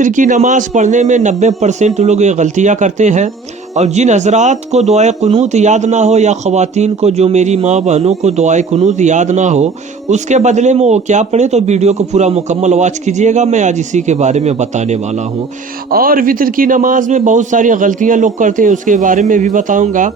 وطر کی نماز پڑھنے میں 90% لوگ یہ غلطیاں کرتے ہیں، اور جن حضرات کو دعائے قنوت یاد نہ ہو، یا خواتین کو جو میری ماں بہنوں کو دعائے قنوت یاد نہ ہو، اس کے بدلے میں وہ کیا پڑھے، تو ویڈیو کو پورا مکمل واچ کیجئے گا، میں آج اسی کے بارے میں بتانے والا ہوں۔ اور وطر کی نماز میں بہت ساری غلطیاں لوگ کرتے ہیں، اس کے بارے میں بھی بتاؤں گا،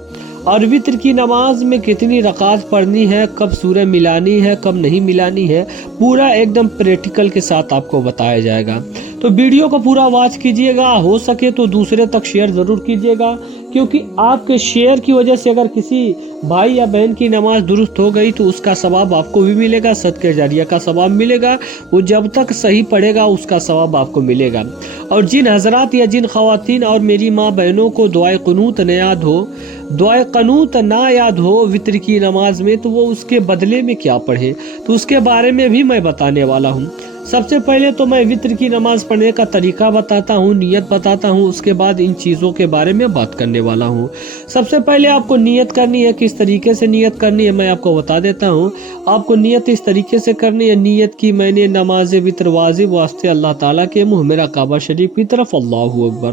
اور وطر کی نماز میں کتنی رکعات پڑھنی ہے، کب سورہ ملانی ہے، کب نہیں ملانی ہے، پورا ایک دم پریکٹیکل کے ساتھ آپ کو بتایا جائے گا۔ تو ویڈیو کو پورا واچ کیجئے گا، ہو سکے تو دوسرے تک شیئر ضرور کیجئے گا، کیونکہ آپ کے شیئر کی وجہ سے اگر کسی بھائی یا بہن کی نماز درست ہو گئی تو اس کا ثواب آپ کو بھی ملے گا، صدقہ جاریہ کا ثواب ملے گا، وہ جب تک صحیح پڑھے گا اس کا ثواب آپ کو ملے گا۔ اور جن حضرات یا جن خواتین اور میری ماں بہنوں کو دعائے قنوت نہ یاد ہو، دعائے قنوت نہ یاد ہو وطر کی نماز میں، تو وہ اس کے بدلے میں کیا پڑھیں، تو اس کے بارے میں بھی میں بتانے والا ہوں۔ سب سے پہلے تو میں وطر کی نماز پڑھنے کا طریقہ بتاتا ہوں، نیت بتاتا ہوں، اس کے بعد ان چیزوں کے بارے میں بات کرنے والا ہوں۔ سب سے پہلے آپ کو نیت کرنی ہے، کس طریقے سے نیت کرنی ہے میں آپ کو بتا دیتا ہوں۔ آپ کو نیت اس طریقے سے کرنی ہے، نیت کی میں نے نماز وطر واجب واسطے اللہ تعالیٰ کے منہ میرا کعبہ شریف کی طرف، اللہ اکبر۔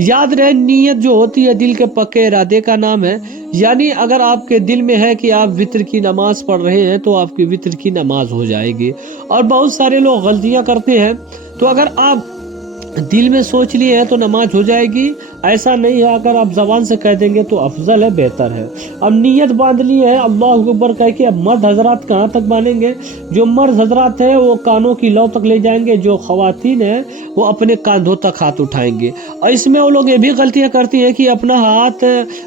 یاد رہے نیت جو ہوتی ہے دل کے پکے ارادے کا نام ہے، یعنی اگر آپ کے دل میں ہے کہ آپ وطر کی نماز پڑھ رہے ہیں تو آپ کی وطر کی نماز ہو جائے گی۔ اور بہت سارے لوگ غلطیاں کرتے ہیں، تو اگر آپ دل میں سوچ لیے ہیں تو نماز ہو جائے گی، ایسا نہیں ہے، اگر آپ زبان سے کہہ دیں گے تو افضل ہے، بہتر ہے۔ اب نیت باندھ لی ہے اللہ اکبر کہہ کے، اب مرد حضرات کہاں تک باندھیں گے؟ جو مرد حضرات ہیں وہ کانوں کی لو تک لے جائیں گے، جو خواتین ہیں وہ اپنے کاندھوں تک ہاتھ اٹھائیں گے۔ اور اس میں وہ لوگ یہ بھی غلطیاں کرتی ہیں کہ اپنا ہاتھ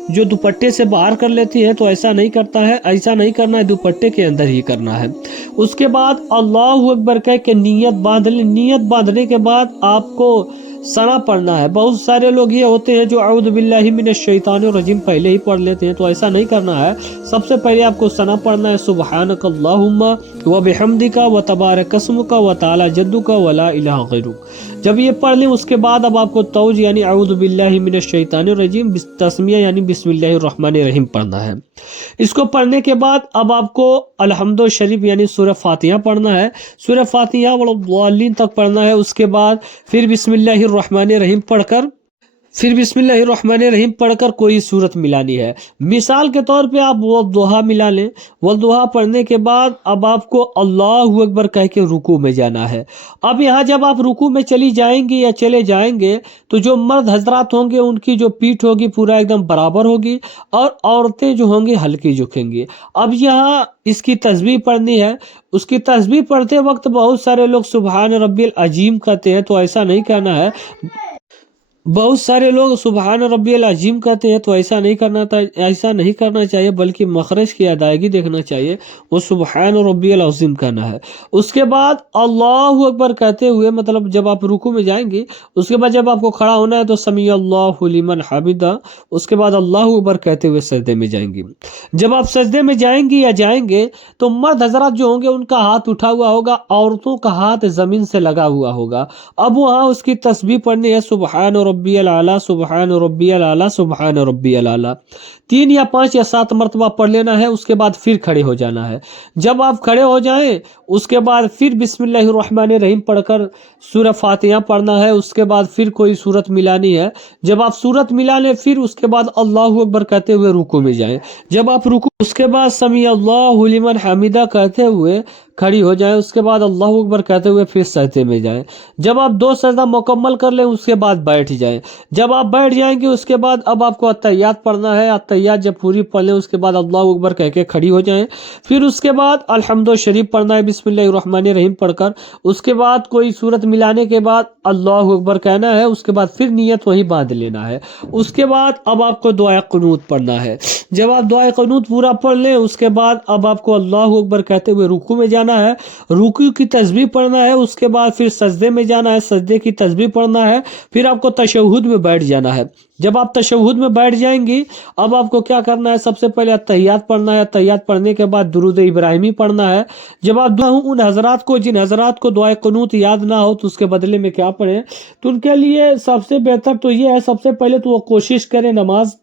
جو دوپٹے سے باہر کر لیتی ہے، تو ایسا نہیں کرتا ہے، ایسا نہیں کرنا ہے، دوپٹے کے اندر ہی کرنا ہے۔ اس کے بعد اللہ اکبر کہہ کے نیت باندھ لی، نیت باندھنے کے بعد آپ کو ثنا پڑھنا ہے۔ بہت سارے لوگ یہ ہوتے ہیں جو اعوذ باللہ من الشیطان الرجیم پہلے ہی پڑھ لیتے ہیں، تو ایسا نہیں کرنا ہے۔ سب سے پہلے آپ کو ثنا پڑھنا ہے، سبحانک اللہم وبحمدک وتبارک اسمک وتعالی جدک ولا الہ غیرک۔ جب یہ پڑھ لیں اس کے بعد اب آپ کو توج یعنی اعوذ باللہ من الشیطان الرجیم تسمیہ یعنی بسم اللہ الرحمن الرحیم پڑھنا ہے۔ اس کو پڑھنے کے بعد اب آپ کو الحمد شریف یعنی سورہ فاتحہ پڑھنا ہے، سورہ فاتحہ والضالین تک پڑھنا ہے۔ اس کے بعد پھر بسم اللہ الرحمن الرحیم پڑھ کر کوئی صورت ملانی ہے۔ مثال کے طور پہ آپ والضحیٰ ملا لیں، والضحیٰ پڑھنے کے بعد اب آپ کو اللہ اکبر کہہ کے رکوع میں جانا ہے۔ اب یہاں جب آپ رکوع میں چلی جائیں گی یا چلے جائیں گے تو جو مرد حضرات ہوں گے ان کی جو پیٹھ ہوگی پورا ایک دم برابر ہوگی، اور عورتیں جو ہوں گی ہلکی جھکیں گی۔ اب یہاں اس کی تسبیح پڑھنی ہے۔ اس کی تسبیح پڑھتے وقت بہت سارے لوگ سبحان ربی العظیم کہتے ہیں، تو ایسا نہیں کہنا ہے۔ بہت سارے لوگ سبحان ربی العظیم کہتے ہیں، تو ایسا نہیں کرنا چاہیے، بلکہ مخرج کی ادائیگی دیکھنا چاہیے، وہ سبحان ربی العظیم کہنا ہے۔ اس کے بعد اللہ اکبر کہتے ہوئے، مطلب جب آپ رکوع میں جائیں گے، اس کے بعد جب آپ کو کھڑا ہونا ہے تو سمیع اللہ لمن حمدہ، اس کے بعد اللہ اکبر کہتے ہوئے سجدے میں جائیں گے۔ جب آپ سجدے میں جائیں گی یا جائیں گے تو مرد حضرات جو ہوں گے ان کا ہاتھ اٹھا ہوا ہوگا، عورتوں کا ہاتھ زمین سے لگا ہوا ہوگا۔ اب وہاں اس کی تسبیح پڑھنی ہے، سبحان ربی العلیٰ سبحان ربی العلیٰ سبحان ربی العلیٰ، 3 یا 5 یا 7 مرتبہ پڑھ لینا ہے۔ اس کے بعد پھر کھڑے ہو جانا ہے۔ جب آپ کھڑے ہو جائیں اس کے بعد پھر بسم اللہ الرحمن الرحیم پڑھ کر سورہ فاتحہ پڑھنا ہے۔ اس کے بعد پھر کوئی سورت ملانی ہے۔ جب آپ سورت ملا لیں پھر اس کے بعد اللہ اکبر کہتے ہوئے رکوع میں جائیں۔ جب آپ رکوع اس کے بعد سمیع اللہ لمن حمدہ کہتے ہوئے کھڑی ہو جائیں۔ اس کے بعد اللہ اکبر کہتے ہوئے پھر سجدے میں جائیں۔ جب آپ 2 سجدہ مکمل کر لیں اس کے بعد بیٹھ جائیں۔ جب آپ بیٹھ جائیں گے اس کے بعد اب آپ کو اتحیات پڑھنا ہے۔ اتحیات جب پوری پڑھ لیں اس کے بعد اللہ اکبر کہہ کے کھڑی ہو جائیں۔ پھر اس کے بعد الحمد شریف پڑھنا ہے بسم اللہ الرحمن الرحیم پڑھ کر۔ اس کے بعد کوئی صورت ملانے کے بعد اللہ اکبر کہنا ہے۔ اس کے بعد پھر نیت وہی باندھ لینا ہے۔ اس کے بعد اب آپ کو دعائے قنوت پڑھنا ہے۔ جب آپ دعائے قنوت پورا پڑھ لیں اس کے بعد اب آپ کو اللہ اکبر کہتے ہوئے رکوع میں جانا ہے، رکوع کی تسبیح پڑھنا ہے۔ اس کے بعد پھر سجدے میں جانا ہے، سجدے کی تسبیح پڑھنا ہے۔ پھر آپ کو تشہد میں بیٹھ جانا ہے۔ جب آپ تشہد میں بیٹھ جائیں گی اب آپ کو کیا کرنا ہے، سب سے پہلے اتحیات پڑھنا ہے۔ اتحیات پڑھنے کے بعد درود ابراہیمی پڑھنا ہے۔ جب آپ ان حضرات کو جن حضرات کو دعائے قنوت یاد نہ ہو تو اس کے بدلے میں کیا پڑھیں، تو ان کے لیے سب سے بہتر تو یہ ہے، سب سے پہلے تو وہ کوشش کریں نماز